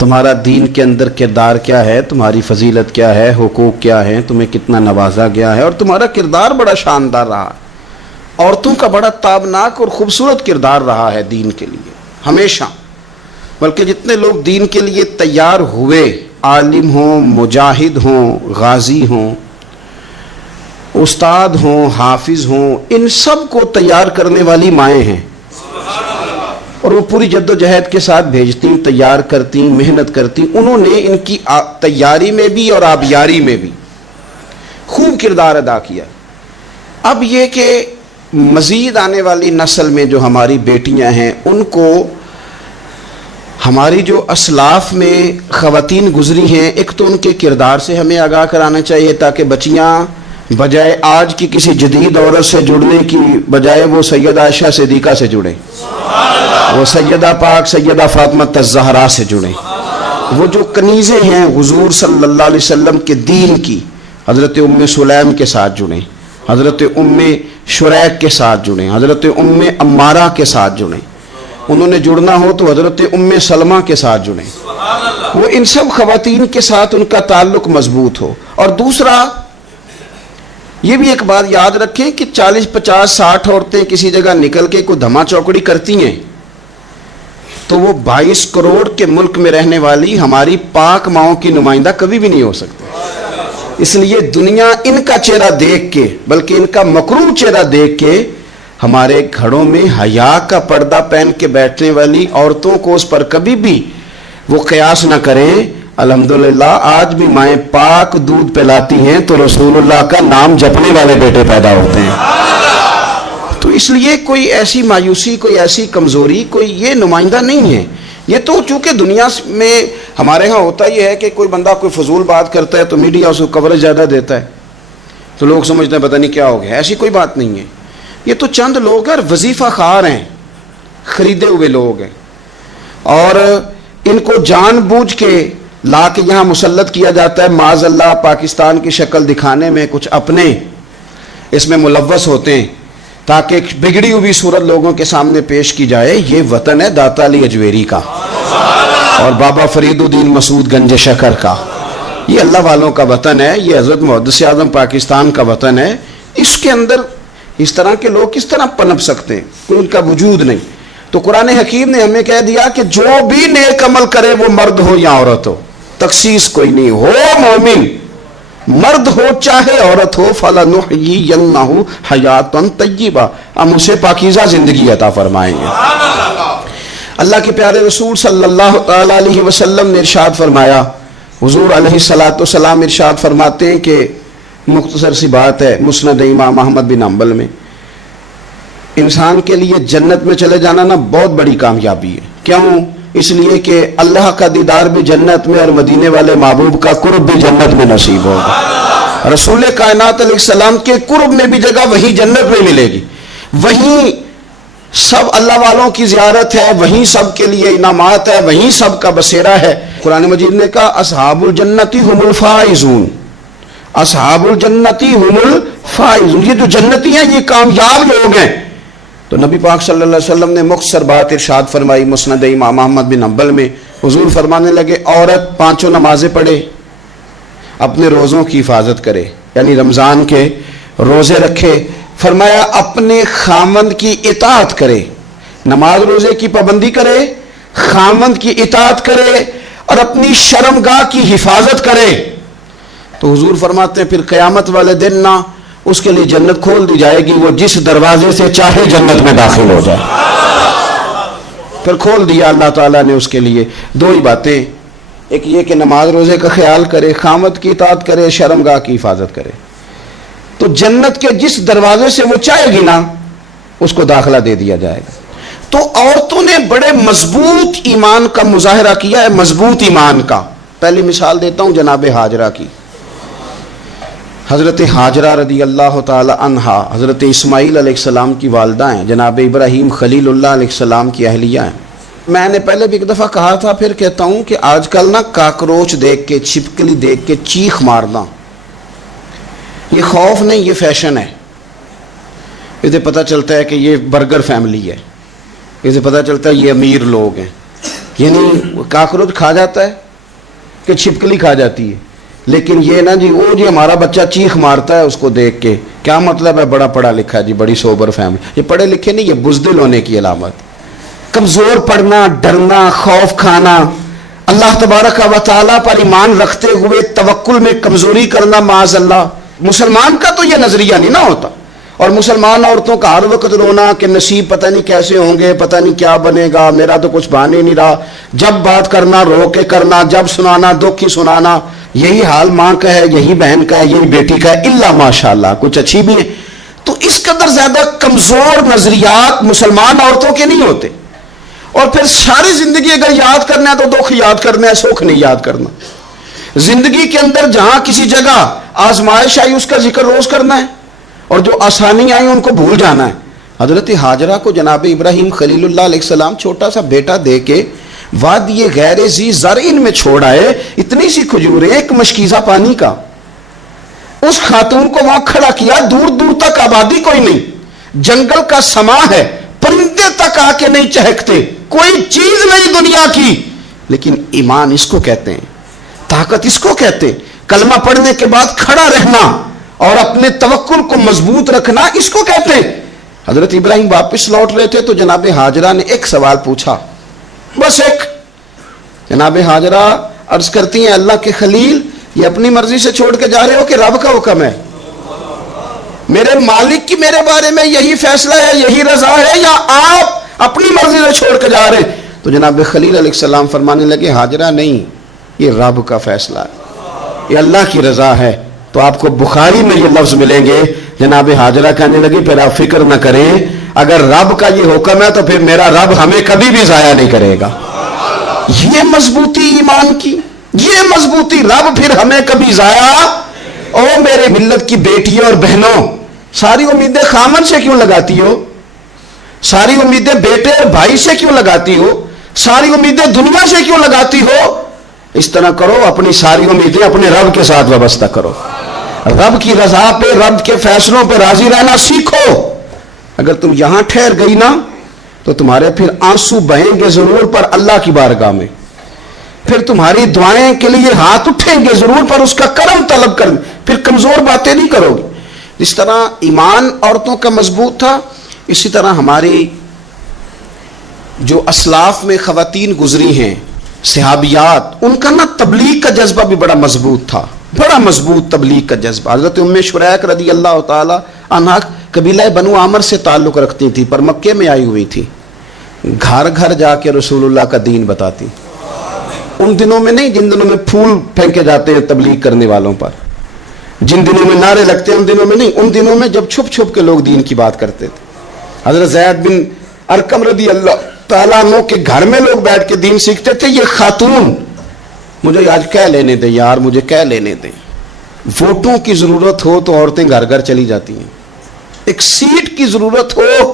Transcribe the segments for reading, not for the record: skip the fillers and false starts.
تمہارا دین کے اندر کردار کیا ہے، تمہاری فضیلت کیا ہے، حقوق کیا ہے، تمہیں کتنا نوازا گیا ہے، اور تمہارا کردار بڑا شاندار رہا، عورتوں کا بڑا تابناک اور خوبصورت کردار رہا ہے دین کے لیے ہمیشہ۔ بلکہ جتنے لوگ دین کے لیے تیار ہوئے، عالم ہوں، مجاہد ہوں، غازی ہوں، استاد ہوں، حافظ ہوں، ان سب کو تیار کرنے والی مائیں ہیں، اور وہ پوری جد و جہد کے ساتھ بھیجتی، تیار کرتی، محنت کرتی۔ انہوں نے ان کی تیاری میں بھی اور آبیاری میں بھی خوب کردار ادا کیا۔ اب یہ کہ مزید آنے والی نسل میں جو ہماری بیٹیاں ہیں، ان کو ہماری جو اسلاف میں خواتین گزری ہیں، ایک تو ان کے کردار سے ہمیں آگاہ کرانا چاہیے، تاکہ بچیاں بجائے آج کی کسی جدید عورت سے جڑنے کی بجائے وہ سیدہ عائشہ صدیقہ سے جڑیں، وہ سیدہ پاک سیدہ فاطمہ الزہرا سے جڑیں، وہ جو کنیزیں ہیں حضور صلی اللہ علیہ وسلم کے دین کی، حضرت ام سلیم کے ساتھ جڑیں، حضرت ام شریک کے ساتھ جڑیں، حضرت ام عمارہ کے ساتھ جڑیں، انہوں نے جڑنا ہو تو حضرت ام سلمہ کے ساتھ جڑیں، وہ ان سب خواتین کے ساتھ ان کا تعلق مضبوط ہو۔ اور دوسرا یہ بھی ایک بات یاد رکھیں کہ 40 50 60 عورتیں کسی جگہ نکل کے کوئی دھما چوکڑی کرتی ہیں تو وہ 22 کروڑ کے ملک میں رہنے والی ہماری پاک ماؤں کی نمائندہ کبھی بھی نہیں ہو سکتی۔ اس لیے دنیا ان کا چہرہ دیکھ کے، بلکہ ان کا مکروہ چہرہ دیکھ کے، ہمارے گھروں میں حیا کا پردہ پہن کے بیٹھنے والی عورتوں کو اس پر کبھی بھی وہ قیاس نہ کریں۔ الحمدللہ آج بھی مائیں پاک دودھ پلاتی ہیں تو رسول اللہ کا نام جپنے والے بیٹے پیدا ہوتے ہیں۔ تو اس لیے کوئی ایسی مایوسی، کوئی ایسی کمزوری، کوئی یہ نمائندہ نہیں ہے۔ یہ تو چونکہ دنیا میں ہمارے ہاں ہوتا یہ ہے کہ کوئی بندہ کوئی فضول بات کرتا ہے تو میڈیا اس کو کوریج زیادہ دیتا ہے، تو لوگ سمجھتے ہیں پتہ نہیں کیا ہو گیا۔ ایسی کوئی بات نہیں ہے، یہ تو چند لوگ ہیں، وظیفہ خار ہیں، خریدے ہوئے لوگ ہیں، اور ان کو جان بوجھ کے لا کے یہاں مسلط کیا جاتا ہے، معاذ اللہ پاکستان کی شکل دکھانے میں کچھ اپنے اس میں ملوث ہوتے ہیں تاکہ ایک بگڑی ہوئی صورت لوگوں کے سامنے پیش کی جائے۔ یہ وطن ہے داتا علی اجویری کا اور بابا فرید الدین مسعود گنج شکر کا، یہ اللہ والوں کا وطن ہے، یہ حضرت محدث اعظم پاکستان کا وطن ہے۔ اس کے اندر اس طرح کے لوگ کس طرح پنپ سکتے ہیں؟ کوئی ان کا وجود نہیں۔ تو قرآن حکیم نے ہمیں کہہ دیا کہ جو بھی نیک عمل کرے وہ مرد ہو یا عورت ہو، تخصیص کوئی نہیں، ہو مومن، مرد ہو چاہے عورت ہو، فَلَنُحْيِيَنَّهُ حَيَاةً طَيِّبَةً، ہم اسے پاکیزہ زندگی عطا فرمائیں گے۔ اللہ کے پیارے رسول صلی اللہ تعالی علیہ وسلم نے ارشاد فرمایا، حضور علیہ السلام ارشاد فرماتے ہیں کہ مختصر سی بات ہے، مسند امام احمد بن حنبل میں، انسان کے لیے جنت میں چلے جانا نا بہت بڑی کامیابی ہے۔ کیوں؟ اس لیے کہ اللہ کا دیدار بھی جنت میں اور مدینے والے محبوب کا قرب بھی جنت میں نصیب ہوگا۔ رسول کائنات علیہ السلام کے قرب میں بھی جگہ وہی جنت میں ملے گی، وہیں سب اللہ والوں کی زیارت ہے، وہیں سب کے لیے انعامات ہے، وہیں سب کا بسیرا ہے۔ قرآن مجید نے کہا اصحاب الجنتی هم الفائزون، اصحاب الجنتی هم الفائزون، یہ جو جنتی ہیں یہ کامیاب لوگ ہیں۔ تو نبی پاک صلی اللہ علیہ وسلم نے مختصر بات ارشاد فرمائی مسند امام احمد بن حنبل میں، حضور فرمانے لگے عورت 5 نمازیں پڑھے، اپنے روزوں کی حفاظت کرے، یعنی رمضان کے روزے رکھے، فرمایا اپنے خامند کی اطاعت کرے، نماز روزے کی پابندی کرے، خامند کی اطاعت کرے اور اپنی شرمگاہ کی حفاظت کرے، تو حضور فرماتے ہیں پھر قیامت والے دن نہ اس کے لیے جنت کھول دی جائے گی، وہ جس دروازے سے چاہے جنت میں داخل ہو جائے۔ پھر کھول دیا اللہ تعالیٰ نے اس کے لیے۔ 2 ہی باتیں، ایک یہ کہ نماز روزے کا خیال کرے، خامد کی اطاعت کرے، شرمگاہ کی حفاظت کرے، تو جنت کے جس دروازے سے وہ چاہے گی نا اس کو داخلہ دے دیا جائے گا۔ تو عورتوں نے بڑے مضبوط ایمان کا مظاہرہ کیا ہے، مضبوط ایمان کا۔ پہلی مثال دیتا ہوں جناب ہاجرہ کی۔ حضرت ہاجرہ رضی اللہ تعالی عنہا حضرت اسماعیل علیہ السلام کی والدہ ہیں، جناب ابراہیم خلیل اللہ علیہ السلام کی اہلیہ ہیں۔ میں نے پہلے بھی ایک دفعہ کہا تھا، پھر کہتا ہوں کہ آج کل نا کاکروچ دیکھ کے، چھپکلی دیکھ کے چیخ مارنا یہ خوف نہیں، یہ فیشن ہے۔ اسے پتہ چلتا ہے کہ یہ برگر فیملی ہے، اسے پتہ چلتا ہے یہ امیر لوگ ہیں، یعنی کاکروچ کھا جاتا ہے کہ چھپکلی کھا جاتی ہے، لیکن یہ نا جی وہ جی ہمارا بچہ چیخ مارتا ہے اس کو دیکھ کے، کیا مطلب ہے بڑا پڑھا لکھا ہے جی، بڑی سوبر فیملی. یہ پڑھے لکھے نہیں، یہ بزدل ہونے کی علامت. کمزور پڑنا، ڈرنا، خوف کھانا، اللہ تبارک و تعالیٰ پر ایمان رکھتے ہوئے توکل میں کمزوری کرنا، معاذ اللہ. مسلمان کا تو یہ نظریہ نہیں نہ ہوتا. اور مسلمان عورتوں کا ہر وقت رونا کہ نصیب پتہ نہیں کیسے ہوں گے، پتہ نہیں کیا بنے گا، میرا تو کچھ بن ہی نہیں رہا. جب بات کرنا رو کے کرنا، جب سنانا دکھ ہی سنانا. یہی حال ماں کا ہے، یہی بہن کا ہے، یہی بیٹی کا ہے، الا ماشاءاللہ کچھ اچھی بھی ہے. تو اس قدر زیادہ کمزور نظریات مسلمان عورتوں کے نہیں ہوتے. اور پھر ساری زندگی اگر یاد کرنا ہے تو دکھ یاد کرنا ہے، سکھ نہیں یاد کرنا. زندگی کے اندر جہاں کسی جگہ آزمائش آئی اس کا ذکر روز کرنا ہے، اور جو آسانی آئی ان کو بھول جانا ہے. حضرت ہاجرہ کو جناب ابراہیم خلیل اللہ علیہ السلام چھوٹا سا بیٹا دے کے وادی غیر ذی زرعین میں چھوڑ آئے. اتنی سی کھجوریں، ایک مشکیزہ پانی کا. اس خاتون کو وہاں کھڑا کیا، دور دور تک آبادی کوئی نہیں، جنگل کا سما ہے، پرندے تک آ کے نہیں چہکتے، کوئی چیز نہیں دنیا کی. لیکن ایمان اس کو کہتے ہیں، طاقت اس کو کہتے ہیں. کلمہ پڑھنے کے بعد کھڑا رہنا اور اپنے توکل کو مضبوط رکھنا اس کو کہتے ہیں. حضرت ابراہیم واپس لوٹ رہے تھے تو جناب ہاجرہ نے ایک سوال پوچھا، بس ایک. جناب ہاجرہ عرض کرتی ہیں اللہ کے خلیل، یہ اپنی مرضی سے چھوڑ کے جا رہے ہو کہ رب کا حکم ہے؟ میرے مالک کی میرے بارے میں یہی فیصلہ ہے، یہی رضا ہے، یا آپ اپنی مرضی سے چھوڑ کے جا رہے ہیں؟ تو جناب خلیل علیہ السلام فرمانے لگے ہاجرہ نہیں، یہ رب کا فیصلہ ہے، یہ اللہ کی رضا ہے. تو آپ کو بخاری میں یہ لفظ ملیں گے. جناب ہاجرہ کہنے لگی پھر آپ فکر نہ کریں، اگر رب کا یہ حکم ہے تو پھر میرا رب ہمیں کبھی بھی ضائع نہیں کرے گا. یہ مضبوطی ایمان کی، یہ مضبوطی، رب پھر ہمیں کبھی ضائع. او میرے ملت کی بیٹیوں اور بہنوں، ساری امیدیں خامن سے کیوں لگاتی ہو؟ ساری امیدیں بیٹے اور بھائی سے کیوں لگاتی ہو؟ ساری امیدیں دنیا سے کیوں لگاتی ہو؟ اس طرح کرو، اپنی ساری امیدیں اپنے رب کے ساتھ وابستہ کرو. رب کی رضا پہ، رب کے فیصلوں پہ راضی رہنا سیکھو. اگر تم یہاں ٹھہر گئی نا تو تمہارے پھر آنسو بہیں گے ضرور پر اللہ کی بارگاہ میں، پھر تمہاری دعائیں کے لیے ہاتھ اٹھیں گے ضرور پر اس کا کرم طلب کر، پھر کمزور باتیں نہیں کرو گی. جس طرح ایمان عورتوں کا مضبوط تھا، اسی طرح ہماری جو اسلاف میں خواتین گزری ہیں صحابیات، ان کا نا تبلیغ کا جذبہ بھی بڑا مضبوط تھا، بڑا مضبوط تبلیغ کا جذبہ. حضرت ام شریک رضی اللہ تعالی عنہا قبیلہ بنو عامر سے تعلق رکھتی تھی، پر مکے میں آئی ہوئی تھی. گھر گھر جا کے رسول اللہ کا دین بتاتی. ان دنوں میں نہیں جن دنوں میں پھول پھینکے جاتے ہیں تبلیغ کرنے والوں پر، جن دنوں میں نعرے لگتے ہیں ان دنوں میں نہیں، ان دنوں میں جب چھپ چھپ کے لوگ دین کی بات کرتے تھے. حضرت زید بن ارقم رضی اللہ تعالیٰ عنہ کے گھر میں لوگ بیٹھ کے دین سیکھتے تھے. یہ خاتون، مجھے آج کہہ لینے دیں یار، مجھے کہہ لینے دیں. ووٹوں کی ضرورت ہو تو عورتیں گھر گھر چلی جاتی ہیں، ایک سیٹ کی ضرورت ہو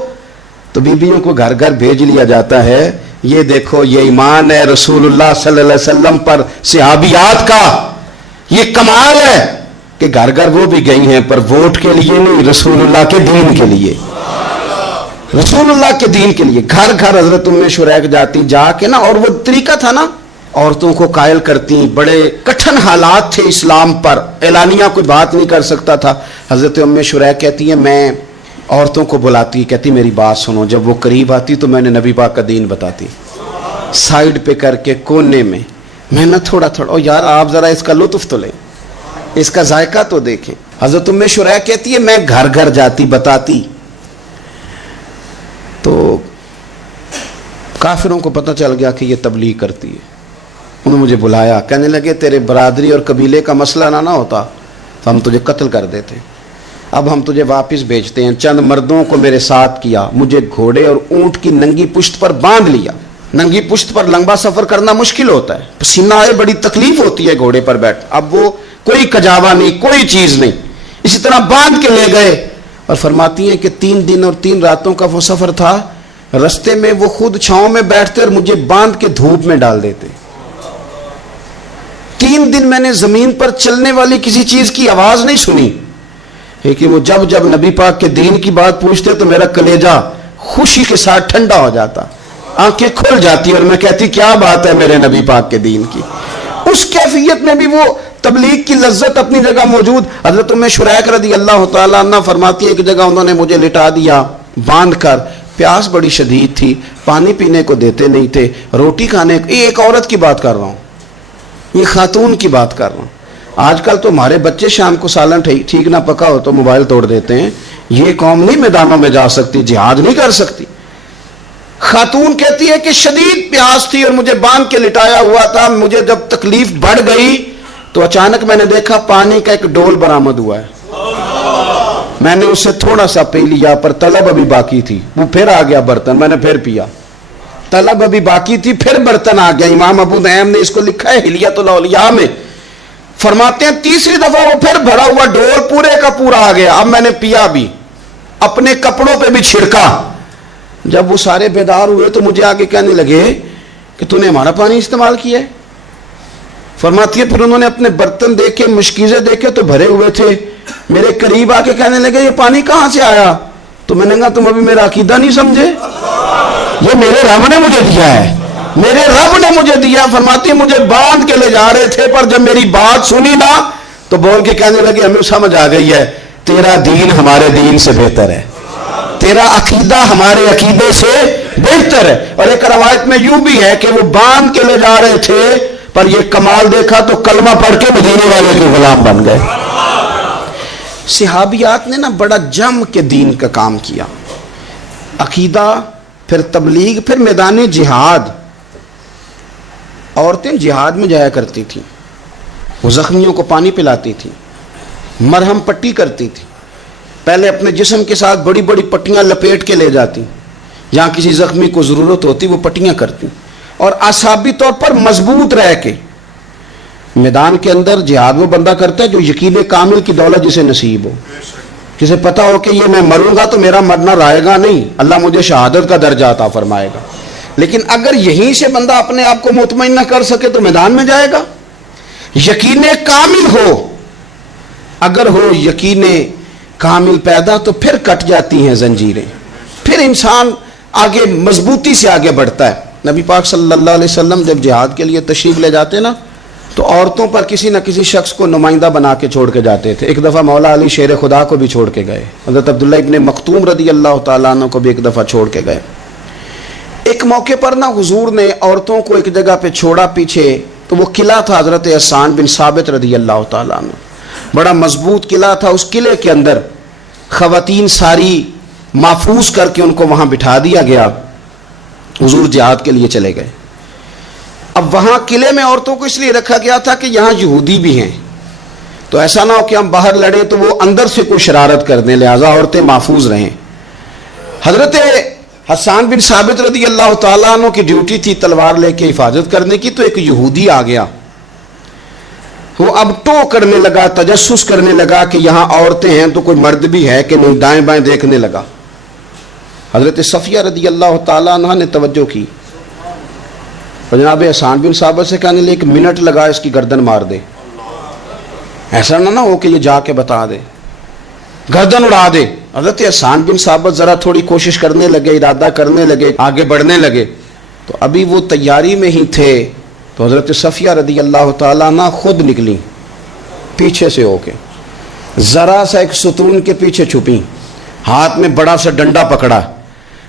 تو بیویوں کو گھر گھر بھیج لیا جاتا ہے. یہ دیکھو، یہ ایمان ہے رسول اللہ صلی اللہ علیہ وسلم پر صحابیات کا. یہ کمال ہے کہ گھر گھر وہ بھی گئی ہیں، پر ووٹ کے لیے نہیں، رسول اللہ کے دین کے لیے، رسول اللہ کے دین کے لیے. گھر گھر حضرت ام شریک جاتی، جا کے نا، اور وہ طریقہ تھا نا، عورتوں کو قائل کرتی. بڑے کٹھن حالات تھے اسلام پر، اعلانیہ کوئی بات نہیں کر سکتا تھا. حضرت ام شریک کہتی ہیں میں عورتوں کو بلاتی، کہتی میری بات سنو. جب وہ قریب آتی تو میں نے نبی پاک کا دین بتاتی، سائیڈ پہ کر کے کونے میں نہ تھوڑا تھوڑا، او یار آپ ذرا اس کا لطف تو لیں، اس کا ذائقہ تو دیکھیں. حضرت ام شریک کہتی ہے میں گھر گھر جاتی بتاتی. تو کافروں کو پتہ چل گیا کہ یہ تبلیغ کرتی ہے. انہوں نے مجھے بلایا، کہنے لگے تیرے برادری اور قبیلے کا مسئلہ نہ ہوتا تو ہم تجھے قتل کر دیتے. اب ہم تجھے واپس بھیجتے ہیں. چند مردوں کو میرے ساتھ کیا، مجھے گھوڑے اور اونٹ کی ننگی پشت پر باندھ لیا. ننگی پشت پر لمبا سفر کرنا مشکل ہوتا ہے، پسینہ آئے، بڑی تکلیف ہوتی ہے گھوڑے پر بیٹھ. اب وہ کوئی کجاوا نہیں، کوئی چیز نہیں، اسی طرح باندھ کے لے گئے. اور فرماتی ہیں کہ 3 دن اور 3 راتوں کا وہ سفر تھا. رستے میں وہ خود چھاؤں میں بیٹھتے اور مجھے باندھ کے دھوپ میں ڈال دیتے. 3 دن میں نے زمین پر چلنے والی کسی چیز کی آواز نہیں سنی. لیکن وہ جب جب نبی پاک کے دین کی بات پوچھتے تو میرا کلیجہ خوشی کے ساتھ ٹھنڈا ہو جاتا. آنکھیں کھل جاتی اور میں کہتی کیا بات ہے میرے نبی پاک کے دین کی. اس کیفیت میں بھی وہ تبلیغ کی لذت اپنی جگہ موجود. حضرت ام شریک رضی اللہ تعالیٰ عنہ فرماتی ہے ایک جگہ انہوں نے مجھے لٹا دیا باندھ کر, پیاس بڑی شدید تھی, پانی پینے کو دیتے نہیں تھے, روٹی کھانے کو. یہ ایک عورت کی بات کر رہا ہوں, یہ خاتون کی بات کر رہا ہوں. آج کل تو ہمارے بچے شام کو سالن ٹھیک نہ پکا ہو تو موبائل توڑ دیتے ہیں. یہ قوم نہیں میدانوں میں جا سکتی, جہاد نہیں کر سکتی. خاتون کہتی ہے کہ شدید پیاس تھی اور مجھے باندھ کے لٹایا ہوا تھا. مجھے جب تکلیف بڑھ گئی تو اچانک میں نے دیکھا پانی کا ایک ڈول برآمد ہوا ہے. میں نے اس سے تھوڑا سا پی لیا, پر طلب ابھی باقی تھی. وہ پھر آ گیا برتن, میں نے پھر پیا. طلب ابھی باقی تھی, پھر برتن آ گیا. امام ابو نعیم نے اس کو لکھا ہے حلیۃ الاولیاء میں, فرماتے ہیں تیسری دفعہ وہ پھر بھرا ہوا ڈول پورے کا پورا آ گیا. اب میں نے پیا بھی, اپنے کپڑوں پہ بھی چھڑکا. جب وہ سارے بیدار ہوئے تو مجھے آگے کہنے لگے کہ تو نے ہمارا پانی استعمال کیا ہے. فرماتی ہے پھر انہوں نے اپنے برتن دیکھے, مشکیزیں دیکھے تو بھرے ہوئے تھے. میرے قریب آ کے کہنے لگے یہ پانی کہاں سے آیا؟ تو میں نے کہا تم ابھی میرا عقیدہ نہیں سمجھے, یہ میرے رب نے مجھے دیا ہے, میرے رب نے مجھے دیا. فرماتی ہے مجھے باندھ کے لے جا رہے تھے, پر جب میری بات سنی نا تو بول کے کہنے لگے ہمیں سمجھ آ گئی ہے تیرا دین ہمارے دین سے بہتر ہے, تیرا عقیدہ ہمارے عقیدے سے بہتر ہے. اور ایک روایت میں یوں بھی ہے کہ وہ باندھ کے لے جا رہے تھے, پر یہ کمال دیکھا تو کلمہ پڑھ کے مدینے والے کے غلام بن گئے. صحابیات نے نا بڑا جم کے دین کا کام کیا. عقیدہ, پھر تبلیغ, پھر میدان جہاد. عورتیں جہاد میں جایا کرتی تھیں, وہ زخمیوں کو پانی پلاتی تھیں, مرہم پٹی کرتی تھیں. پہلے اپنے جسم کے ساتھ بڑی بڑی پٹیاں لپیٹ کے لے جاتی, جہاں کسی زخمی کو ضرورت ہوتی وہ پٹیاں کرتی. اور اعصابی طور پر مضبوط رہ کے میدان کے اندر جہاد وہ بندہ کرتا ہے جو یقین کامل کی دولت جسے نصیب ہو, جسے پتا ہو کہ یہ میں مروں گا تو میرا مرنا رائے گا نہیں, اللہ مجھے شہادت کا درجہ عطا فرمائے گا. لیکن اگر یہیں سے بندہ اپنے آپ کو مطمئن نہ کر سکے تو میدان میں جائے گا. یقین کامل ہو, اگر ہو یقین کامل پیدا تو پھر کٹ جاتی ہیں زنجیریں, پھر انسان آگے مضبوطی سے آگے بڑھتا ہے. نبی پاک صلی اللہ علیہ وسلم جب جہاد کے لیے تشریف لے جاتے نا تو عورتوں پر کسی نہ کسی شخص کو نمائندہ بنا کے چھوڑ کے جاتے تھے. ایک دفعہ مولا علی شیر خدا کو بھی چھوڑ کے گئے, حضرت عبداللہ ابن مکتوم رضی اللہ تعالیٰ عنہ کو بھی ایک دفعہ چھوڑ کے گئے. ایک موقع پر نا حضور نے عورتوں کو ایک جگہ پہ چھوڑا پیچھے, تو وہ قلعہ تھا حضرت حسان بن ثابت رضی اللہ تعالیٰ عنہ, بڑا مضبوط قلعہ تھا. اس قلعے کے اندر خواتین ساری محفوظ کر کے ان کو وہاں بٹھا دیا گیا. حضور جہاد کے لیے چلے گئے. اب وہاں قلعے میں عورتوں کو اس لیے رکھا گیا تھا کہ یہاں یہودی بھی ہیں, تو ایسا نہ ہو کہ ہم باہر لڑیں تو وہ اندر سے کوئی شرارت کر دیں, لہٰذا عورتیں محفوظ رہیں. حضرت حسان بن ثابت رضی اللہ تعالیٰ عنہ کی ڈیوٹی تھی تلوار لے کے حفاظت کرنے کی, تو ایک یہودی آ گیا. وہ اب ٹو کرنے لگا, تجسس کرنے لگا کہ یہاں عورتیں ہیں تو کوئی مرد بھی ہے کہ نہیں, دائیں بائیں دیکھنے لگا. حضرت صفیہ رضی اللہ تعالیٰ عنہ نے توجہ کی, اور جناب حسان بن ثابت سے کہنے لے 1 منٹ لگا اس کی گردن مار دے, ایسا نہ ہو کہ یہ جا کے بتا دے, گردن اڑا دے. حضرت حسان بن ثابت ذرا تھوڑی کوشش کرنے لگے, ارادہ کرنے لگے, آگے بڑھنے لگے, تو ابھی وہ تیاری میں ہی تھے تو حضرت صفیہ رضی اللہ تعالیٰ عنہ خود نکلی پیچھے سے ہو کے, ذرا سا ایک ستون کے پیچھے چھپی, ہاتھ میں بڑا سا ڈنڈا پکڑا.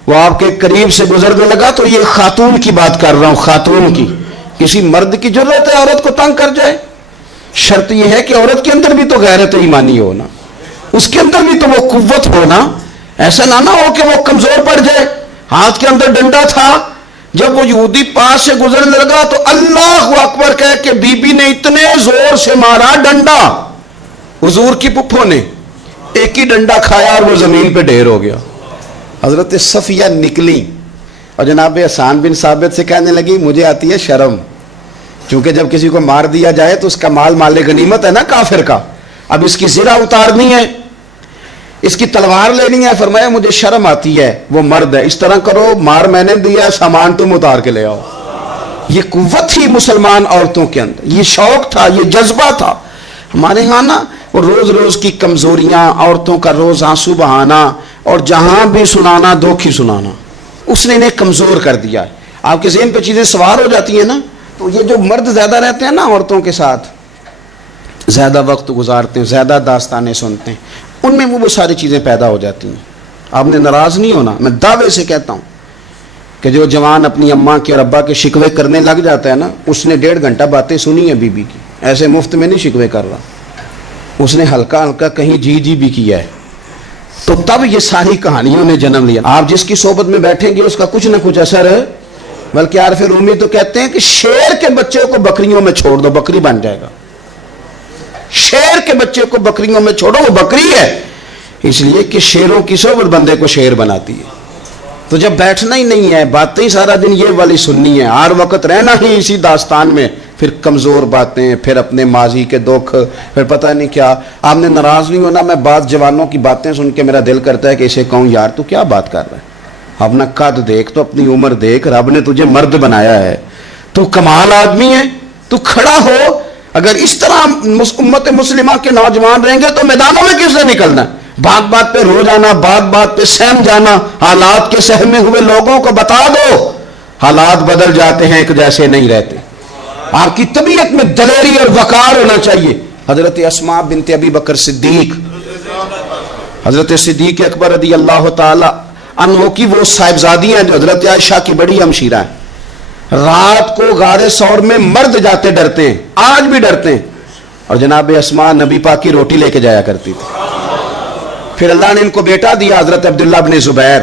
وہ آپ کے قریب سے گزرنے لگا. تو یہ خاتون کی بات کر رہا ہوں, خاتون کی. کسی مرد کی ضرورت ہے عورت کو تنگ کر جائے؟ شرط یہ ہے کہ عورت کے اندر بھی تو غیرت ایمانی ہونا, اس کے اندر بھی تو وہ قوت ہونا. ایسا نہ ہو کہ وہ کمزور پڑ جائے. ہاتھ کے اندر ڈنڈا تھا, جب وہ یہودی پاس سے گزرنے لگا تو اللہ اکبر کہہ کے بی بی نے اتنے زور سے مارا ڈنڈا, حضور کی پپھوں نے ایک ہی ڈنڈا کھایا اور وہ زمین پہ ڈھیر ہو گیا. حضرت صفیہ نکلی اور جناب حسان بن ثابت سے کہنے لگی مجھے آتی ہے شرم, چونکہ جب کسی کو مار دیا جائے تو اس کا مال مال غنیمت ہے نا کافر کا, اب اس کی زرہ اتارنی ہے, اس کی تلوار لینی ہے. فرمایا مجھے شرم آتی ہے, وہ مرد ہے, اس طرح کرو مار میں نے دیا, سامان تم اتار کے لے آؤ. یہ قوت تھی مسلمان عورتوں کے اندر, یہ شوق تھا, یہ جذبہ تھا. ہمارے ہاں نا وہ روز روز کی کمزوریاں, عورتوں کا روز آنسو بہانا اور جہاں بھی سنانا دھوکھی سنانا, اس نے انہیں کمزور کر دیا ہے. آپ کے ذہن پہ چیزیں سوار ہو جاتی ہیں نا. تو یہ جو مرد زیادہ رہتے ہیں نا عورتوں کے ساتھ، زیادہ وقت گزارتے ہیں، زیادہ داستانیں سنتے ہیں، ان میں وہ ساری چیزیں پیدا ہو جاتی ہیں. آپ نے ناراض نہیں ہونا، میں دعوے سے کہتا ہوں کہ جو جوان اپنی اماں کے اور ابا کے شکوے کرنے لگ جاتا ہے نا، اس نے 1.5 گھنٹہ باتیں سنی ہیں بی بی کی، ایسے مفت میں نہیں شکوے کر رہا، اس نے ہلکا ہلکا کہیں جی بھی کیا ہے. تو تب یہ ساری کہانیوں نے جنم لیا. آپ جس کی صحبت میں بیٹھیں گے اس کا کچھ نہ کچھ اثر ہے. بلکہ عارف رومی تو کہتے ہیں کہ شیر کے بچے کو بکریوں میں چھوڑ دو، بکری بن جائے گا. شیر کے بچے کو بکریوں میں چھوڑو، وہ بکری ہے. اس لیے کہ شیروں کی صحبت بندے کو شیر بناتی ہے. تو جب بیٹھنا ہی نہیں ہے، باتیں ہی سارا دن یہ والی سننی ہے، ہر وقت رہنا ہی اسی داستان میں، پھر کمزور باتیں، پھر اپنے ماضی کے دکھ، پھر پتہ نہیں کیا. آپ نے ناراض نہیں ہونا، میں بعض جوانوں کی باتیں سن کے میرا دل کرتا ہے کہ اسے کہوں یار تو کیا بات کر رہا ہے، اپنا قد دیکھ، تو اپنی عمر دیکھ، رب نے تجھے مرد بنایا ہے، تو کمال آدمی ہے، تو کھڑا ہو. اگر اس طرح امت مسلمہ کے نوجوان رہیں گے تو میدانوں میں کس سے نکلنا ہے؟ بات بات پہ رو جانا، بات بات پہ سہم جانا. حالات کے سہمے ہوئے لوگوں کو بتا دو حالات بدل جاتے ہیں، ایک جیسے نہیں رہتے. آپ کی طبیعت میں دلیری اور وقار ہونا چاہیے. حضرت اسماء بنت ابی بکر صدیق، حضرت صدیق اکبر رضی اللہ تعالی عنہ کی وہ صاحبزادی ہیں جو حضرت عائشہ کی بڑی ہمشیرہ ہیں. رات کو غار ثور میں مرد جاتے ڈرتے ہیں، آج بھی ڈرتے ہیں. اور جناب اسماء نبی پاک کی روٹی لے کے جایا کرتی تھی. پھر اللہ نے ان کو بیٹا دیا، حضرت عبداللہ بن زبیر،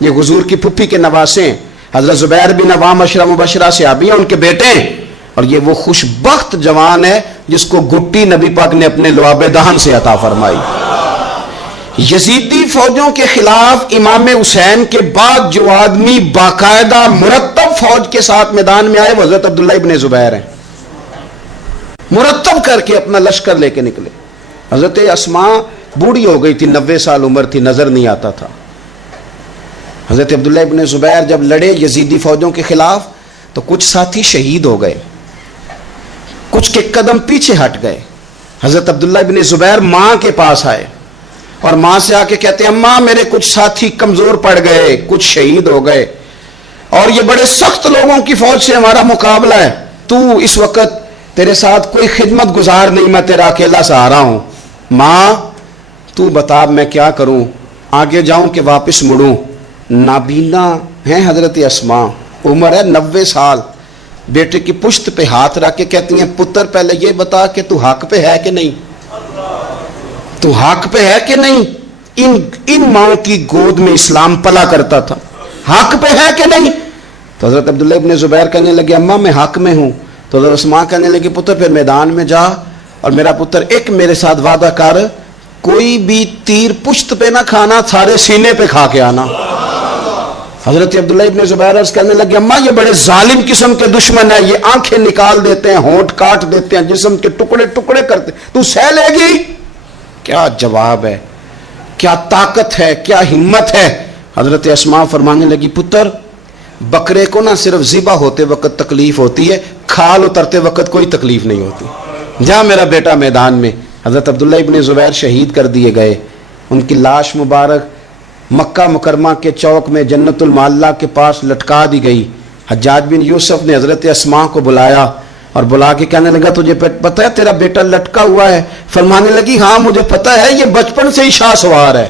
یہ حضور کی پھپھی کے نواسے ہیں. حضرت زبیر بن عوام عشرہ مبشرہ صحابی ہیں، ان کے بیٹے ہیں. اور یہ وہ خوش بخت جوان ہے جس کو گٹی نبی پاک نے اپنے لعاب دہن سے عطا فرمائی. یزیدی فوجوں کے خلاف امام حسین کے بعد جو آدمی باقاعدہ مرتب فوج کے ساتھ میدان میں آئے وہ حضرت عبداللہ ابن زبیر ہیں. مرتب کر کے اپنا لشکر لے کے نکلے. حضرت اسماء بوڑھی ہو گئی تھی، 90 سال عمر تھی، نظر نہیں آتا تھا. حضرت عبداللہ ابن زبیر جب لڑے یزیدی فوجوں کے خلاف تو کچھ ساتھی شہید ہو گئے، کچھ کے قدم پیچھے ہٹ گئے. حضرت عبداللہ ابن زبیر ماں کے پاس آئے اور ماں سے آ کے کہتے ہیں اماں میرے کچھ ساتھی کمزور پڑ گئے، کچھ شہید ہو گئے، اور یہ بڑے سخت لوگوں کی فوج سے ہمارا مقابلہ ہے. تو اس وقت تیرے ساتھ کوئی خدمت گزار نہیں، میں تیرا اکیلا سہارا ہوں. ماں تو بتا میں کیا کروں، آگے جاؤں کہ واپس مڑوں. نابینا ہیں حضرت اسماء، عمر ہے 90 سال. بیٹے کی پشت پہ ہاتھ رکھ کے کہتی ہیں پتر پہلے یہ بتا کہ تو حق پہ ہے کہ نہیں، تو حق پہ ہے کہ نہیں. ان ماں کی گود میں اسلام پلا کرتا تھا، حق پہ ہے کہ نہیں. تو حضرت عبداللہ ابن زبیر کہنے لگے اماں میں حق میں ہوں. تو حضرت اسماء کہنے لگی پتر پھر میدان میں جا اور میرا پتر ایک میرے ساتھ وعدہ کر، کوئی بھی تیر پشت پہ نہ کھانا، سارے سینے پہ کھا کے آنا. حضرت عبداللہ ابن زبیر عرض کرنے لگے اماں یہ بڑے ظالم قسم کے دشمن ہیں، یہ آنکھیں نکال دیتے ہیں، ہونٹ کاٹ دیتے ہیں، جسم کے ٹکڑے ٹکڑے کرتے ہیں، تو سہ لے گی؟ کیا جواب ہے، کیا طاقت ہے، کیا ہمت ہے. حضرت اسماء فرمانے لگی پتر بکرے کو نہ صرف ذبح ہوتے وقت تکلیف ہوتی ہے، کھال اترتے وقت کوئی تکلیف نہیں ہوتی. جا میرا بیٹا میدان میں. حضرت عبداللہ ابن زبیر شہید کر دیے گئے. ان کی لاش مبارک مکہ مکرمہ کے چوک میں جنت المعلہ کے پاس لٹکا دی گئی. حجاج بن یوسف نے حضرت اسماء کو بلایا اور بلا کے کہنے لگا تجھے پتہ ہے تیرا بیٹا لٹکا ہوا ہے؟ فرمانے لگی ہاں مجھے پتہ ہے، یہ بچپن سے ہی شاہ سوار ہے،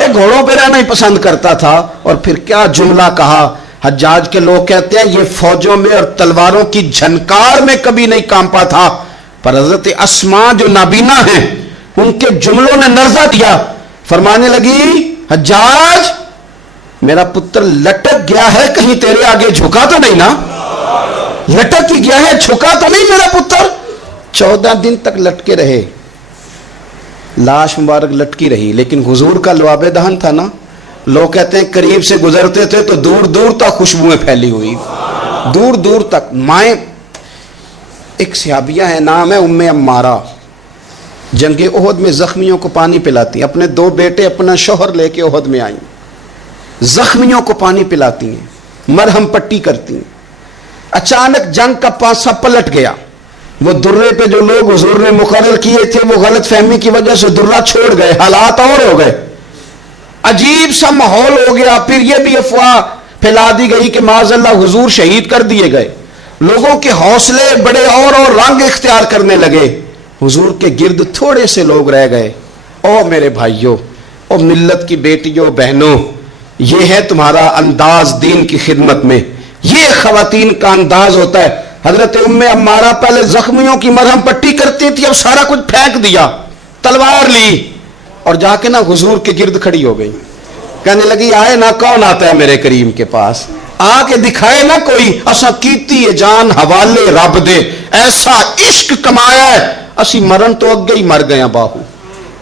یہ گھوڑوں پہ رہنا ہی پسند کرتا تھا. اور پھر کیا جملہ کہا. حجاج کے لوگ کہتے ہیں یہ فوجوں میں اور تلواروں کی جھنکار میں کبھی نہیں کانپا تھا، پر حضرت اسماء جو نابینا ہیں ان کے جملوں نے نرزہ دیا. فرمانے لگی حجاج میرا پتر لٹک گیا ہے، کہیں تیرے آگے جھکا تو نہیں نا؟ لٹک ہی گیا ہے، جھکا تو نہیں میرا پتر؟ 14 دن تک لٹکے رہے، لاش مبارک لٹکی رہی، لیکن حضور کا لعاب دہن تھا نا. لوگ کہتے ہیں قریب سے گزرتے تھے تو دور دور تک خوشبوئیں پھیلی ہوئی، دور دور تک. مائیں ایک صحابیہ ہے نام ہے ام عمارہ، جنگ احد میں زخمیوں کو پانی پلاتی، اپنے 2 بیٹے اپنا شوہر لے کے احد میں آئیں، زخمیوں کو پانی پلاتی ہیں، مرہم پٹی کرتی ہیں. اچانک جنگ کا پانسا پلٹ گیا. وہ درے پہ جو لوگ حضور نے مقرر کیے تھے وہ غلط فہمی کی وجہ سے درہ چھوڑ گئے، حالات اور ہو گئے، عجیب سا ماحول ہو گیا. پھر یہ بھی افواہ پھیلا دی گئی کہ معاذ اللہ حضور شہید کر دیے گئے. لوگوں کے حوصلے بڑے اور رنگ اختیار کرنے لگے. حضور کے گرد تھوڑے سے لوگ رہ گئے. او میرے بھائیوں، او ملت کی بیٹیوں بہنوں، یہ ہے تمہارا انداز دین کی خدمت میں. یہ خواتین کا انداز ہوتا ہے. حضرت ام عمارہ پہلے زخمیوں کی مرہم پٹی کرتی تھی، اب سارا کچھ پھینک دیا، تلوار لی اور جا کے نا حضور کے گرد کھڑی ہو گئی. کہنے لگی آئے نا کون آتا ہے میرے کریم کے پاس، آ کے دکھائے نا کوئی، اسا کیتی جان حوالے رب دے، ایسا عشق کمایا ہے اسی مرن تو اگے ہی مر گیا باہو،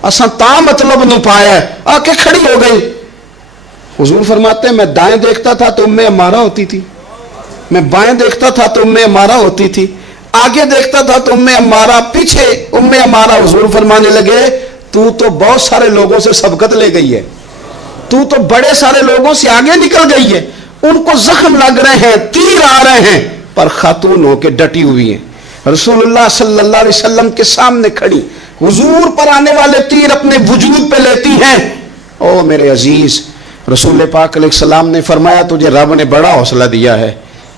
اسا تا مطلب نو پایا ہے. آ کے کھڑی ہو گئی. حضور فرماتے ہیں میں دائیں دیکھتا تھا تو ام عمارہ ہوتی تھی، میں بائیں دیکھتا تھا تو ام عمارہ ہوتی تھی، آگے دیکھتا تھا تو ام عمارہ، پیچھے ام عمارہ. حضور فرمانے لگے تو بہت سارے لوگوں سے سبقت لے گئی ہے، تو بڑے سارے لوگوں سے آگے نکل گئی ہے. ان کو زخم لگ رہے ہیں، تیر آ رہے ہیں، پر خاتون ہو کے ڈٹی ہوئی ہیں. رسول اللہ صلی اللہ علیہ وسلم کے سامنے کھڑی، حضور پر آنے والے تیر اپنے وجود پہ لیتی ہیں. او میرے عزیز، رسول پاک علیہ السلام نے فرمایا تجھے رب نے بڑا حوصلہ دیا ہے.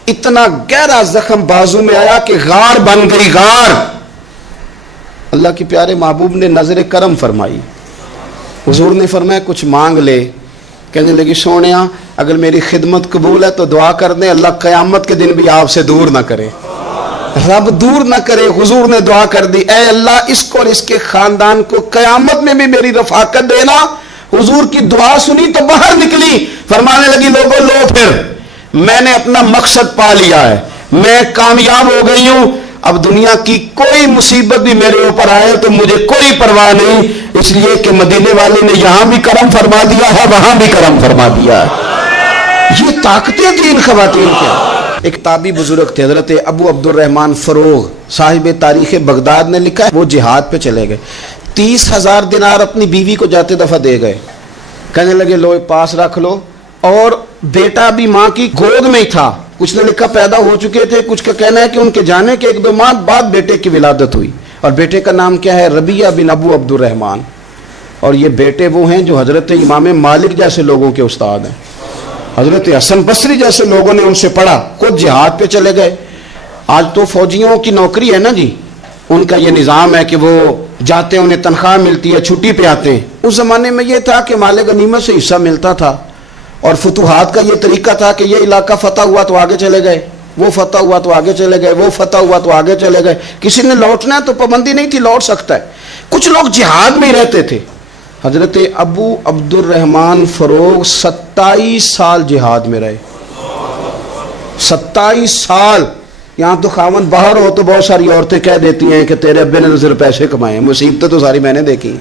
اتنا گہرا زخم بازو میں آیا کہ غار بن گئی، غار. اللہ کے پیارے محبوب نے نظر کرم فرمائی. حضور نے فرمایا کچھ مانگ لے. کہنے لگی سونیا اگر میری خدمت قبول ہے تو دعا کر دیں اللہ قیامت کے دن بھی آپ سے دور نہ کرے، رب دور نہ کرے. حضور نے دعا کر دی، اے اللہ اس کو اور اس کے خاندان کو قیامت میں بھی میری رفاقت دینا. حضور کی دعا سنی تو باہر نکلی، فرمانے لگی لوگوں لو پھر میں نے اپنا مقصد پا لیا ہے، میں کامیاب ہو گئی ہوں. اب دنیا کی کوئی مصیبت بھی میرے اوپر آئے تو مجھے کوئی پرواہ نہیں، اس لیے کہ مدینے والے نے یہاں بھی کرم فرما دیا ہے، وہاں بھی کرم فرما دیا ہے. یہ طاقتیں تھیں ان خواتین کے. ایک تابعی بزرگ تھے حضرت ابو عبد الرحمن فروغ، صاحب تاریخ بغداد نے لکھا ہے وہ جہاد پہ چلے گئے. 30,000 دینار اپنی بیوی کو جاتے دفعہ دے گئے. کہنے لگے لو پاس رکھ لو. اور بیٹا بھی ماں کی گود میں ہی تھا. کچھ نے لکھا پیدا ہو چکے تھے، کچھ کا کہنا ہے کہ ان کے جانے کے 1-2 ماہ بعد بیٹے کی ولادت ہوئی. اور بیٹے کا نام کیا ہے؟ ربیعہ بن ابو عبد الرحمن. اور یہ بیٹے وہ ہیں جو حضرت امام مالک جیسے لوگوں کے استاد ہیں. حضرت حسن بصری جیسے لوگوں نے ان سے پڑھا، خود جہاد پہ چلے گئے. آج تو فوجیوں کی نوکری ہے نا جی، ان کا یہ نظام ہے کہ وہ جاتے ہیں، انہیں تنخواہ ملتی ہے، چھٹی پہ آتے ہیں. اس زمانے میں یہ تھا کہ مال غنیمت سے حصہ ملتا تھا، اور فتوحات کا یہ طریقہ تھا کہ یہ علاقہ فتح ہوا تو آگے چلے گئے، وہ فتح ہوا تو آگے چلے گئے، وہ فتح ہوا تو آگے چلے گئے. کسی نے لوٹنا ہے تو پابندی نہیں تھی، لوٹ سکتا ہے. کچھ لوگ جہاد میں ہی رہتے تھے. حضرت ابو عبد الرحمن فروغ 27 سال جہاد میں رہے. 27 سال. یہاں تو خاوند باہر ہو تو بہت ساری عورتیں کہہ دیتی ہیں کہ تیرے ابے نے نظر پیسے کمائے. مصیبتیں تو ساری میں نے دیکھی.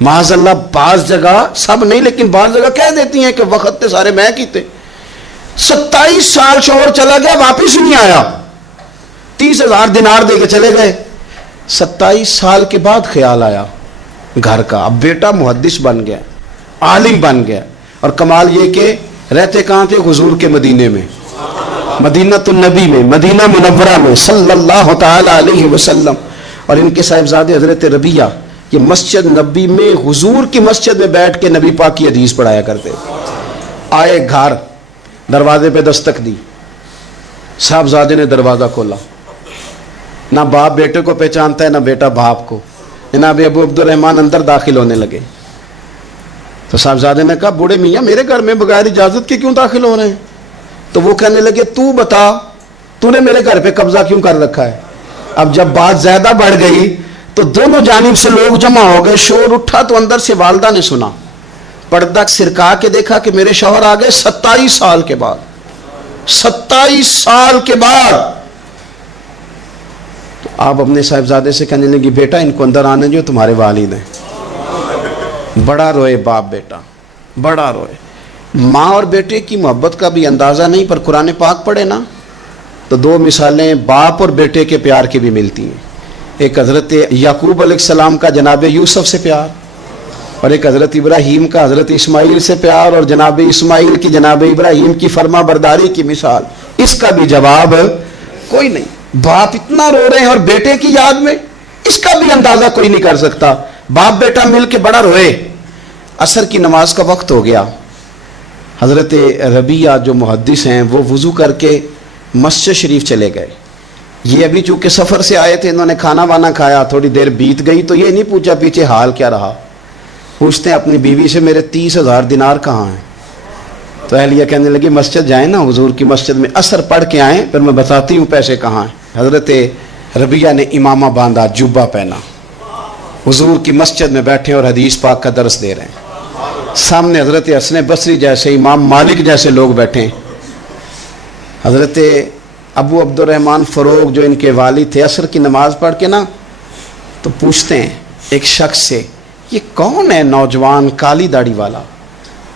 معاذ اللہ بعض جگہ، سب نہیں لیکن بعض جگہ کہہ دیتی ہیں کہ وقت تے سارے میں کیتے. 27 سال شوہر چلا گیا، واپس نہیں آیا. 30,000 دینار دے کے چلے گئے. 27 سال کے بعد خیال آیا گھر کا. اب بیٹا محدث بن گیا، عالم بن گیا. اور کمال یہ کہ رہتے کہاں تھے؟ حضور کے مدینے میں، مدینہ النبی میں، مدینہ منورہ میں صلی اللہ تعالی علیہ وسلم. اور ان کے صاحبزادے حضرت ربیعہ یہ مسجد نبی میں، حضور کی مسجد میں بیٹھ کے نبی پاک کی حدیث پڑھایا کرتے. آئے گھر، دروازے پہ دستک دی، صاحبزادے نے دروازہ کھولا. نہ باپ بیٹے کو پہچانتا ہے، نہ بیٹا باپ کو. جناب ابو عبد الرحمن اندر داخل ہونے لگے تو صاحبزادے نے کہا بوڑھے میاں میرے گھر میں بغیر اجازت کے کیوں داخل ہو رہے ہیں؟ تو وہ کہنے لگے تو بتا تو نے میرے گھر پہ قبضہ کیوں کر رکھا ہے؟ اب جب بات زیادہ بڑھ گئی تو دونوں جانب سے لوگ جمع ہو گئے. شور اٹھا تو اندر سے والدہ نے سنا، پردہ سرکا کے دیکھا کہ میرے شوہر آ گئے 27 سال کے بعد. 27 سال کے بعد. تو آپ اپنے صاحبزادے سے کہنے لگی بیٹا ان کو اندر آنے جو تمہارے والد ہیں. بڑا روئے باپ بیٹا، بڑا روئے. ماں اور بیٹے کی محبت کا بھی اندازہ نہیں، پر قرآن پاک پڑھے نا تو 2 مثالیں باپ اور بیٹے کے پیار کی بھی ملتی ہیں. ایک حضرت یعقوب علیہ السلام کا جناب یوسف سے پیار، اور ایک حضرت ابراہیم کا حضرت اسماعیل سے پیار، اور جناب اسماعیل کی جناب ابراہیم کی فرما برداری کی مثال. اس کا بھی جواب کوئی نہیں. باپ اتنا رو رہے ہیں اور بیٹے کی یاد میں، اس کا بھی اندازہ کوئی نہیں کر سکتا. باپ بیٹا مل کے بڑا روئے. عصر کی نماز کا وقت ہو گیا. حضرت ربیہ جو محدث ہیں وہ وضو کر کے مسجد شریف چلے گئے. یہ ابھی چونکہ سفر سے آئے تھے، انہوں نے کھانا وانا کھایا، تھوڑی دیر بیت گئی تو یہ نہیں پوچھا پیچھے حال کیا رہا. پوچھتے ہیں اپنی بیوی سے میرے 30,000 دینار کہاں ہیں؟ تو اہلیہ کہنے لگی مسجد جائیں نا، حضور کی مسجد میں عصر پڑھ کے آئیں، پھر میں بتاتی ہوں پیسے کہاں ہیں. حضرت ربیہ نے امامہ باندھا، جبہ پہنا، حضور کی مسجد میں بیٹھے اور حدیث پاک کا درس دے رہے ہیں. سامنے حضرت حسن بصری جیسے، امام مالک جیسے لوگ بیٹھے ہیں. حضرت ابو عبد الرحمن فروغ جو ان کے والد تھے، عصر کی نماز پڑھ کے نا تو پوچھتے ہیں ایک شخص سے، یہ کون ہے نوجوان کالی داڑھی والا،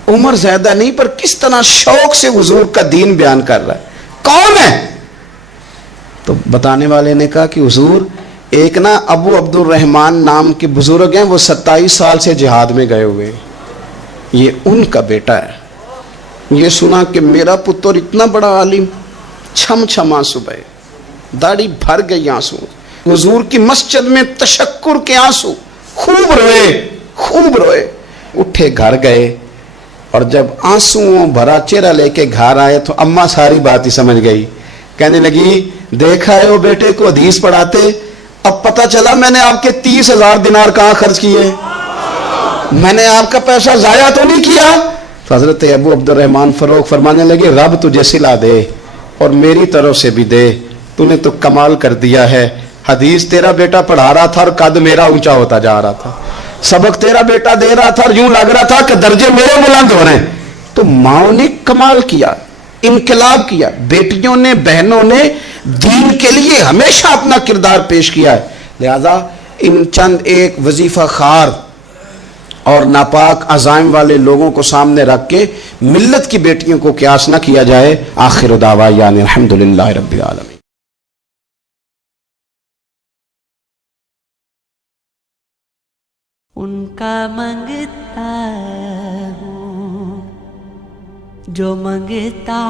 عمر زیادہ نہیں پر کس طرح شوق سے حضور کا دین بیان کر رہا ہے، کون ہے؟ تو بتانے والے نے کہا کہ حضور ایک نا ابو عبد الرحمن نام کے بزرگ ہیں، وہ 27 سال سے جہاد میں گئے ہوئے، یہ ان کا بیٹا ہے. یہ سنا کہ میرا پتر اتنا بڑا عالم، چھم چھم آنسو بہے، داڑھی بھر گئی آنسو، حضور کی مسجد میں تشکر کے آنسو، خوب روئے خوب روئے. اٹھے گھر گئے اور جب آنسوؤں بھرا چہرہ لے کے گھر آئے تو اماں ساری بات ہی سمجھ گئی. کہنے لگی دیکھا ہے وہ بیٹے کو حدیث پڑھاتے، اب پتہ چلا میں نے آپ کے 30,000 دینار کہاں خرچ کیے، میں نے آپ کا پیسہ ضائع تو نہیں کیا. تو حضرت ابو عبد الرحمن فروغ فرمانے لگے رب تجھے صلہ دے اور میری طرف سے بھی دے، تو نے تو کمال کر دیا ہے. حدیث تیرا بیٹا پڑھا رہا تھا اور قد میرا اونچا ہوتا جا رہا تھا، سبق تیرا بیٹا دے رہا تھا اور یوں لگ رہا تھا کہ درجے میرے بلند ہو رہے ہیں. تو ماؤں نے کمال کیا، انقلاب کیا، بیٹیوں نے بہنوں نے دین کے لیے ہمیشہ اپنا کردار پیش کیا ہے. لہذا ان چند ایک وظیفہ خار اور ناپاک عزائم والے لوگوں کو سامنے رکھ کے ملت کی بیٹیوں کو قیاس نہ کیا جائے. آخر دعوانا الحمدللہ رب العالمین. ان کا منگتا ہوں جو منگتا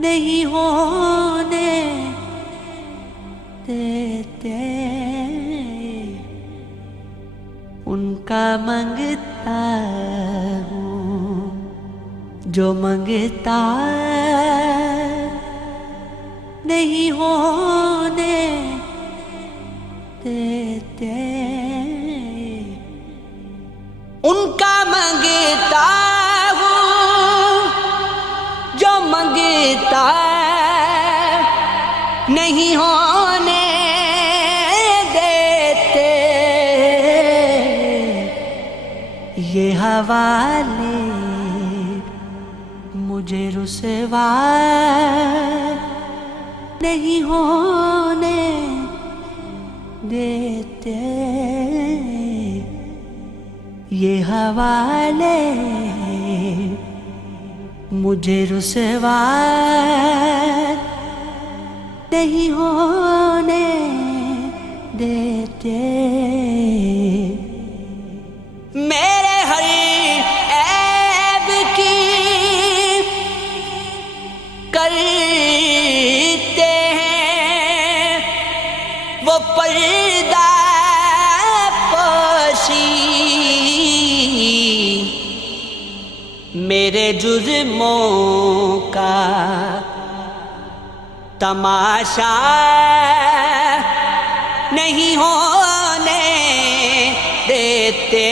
نہیں ہونے دیتے، ان کا منگتا ہوں جو منگتا نہیں ہونے دیتے، ان کا منگتا ہوں جو منگتا نہیں ہونے دیتے، یہ حوالے مجھے رسوا نہیں ہونے دیتے، یہ حوالے مجھے رسوا نہیں ہونے دیتے. میرے ہر عیب کی کرتے ہیں وہ پردہ پوشی، میرے جرموں کا تماشا نہیں ہونے دیتے.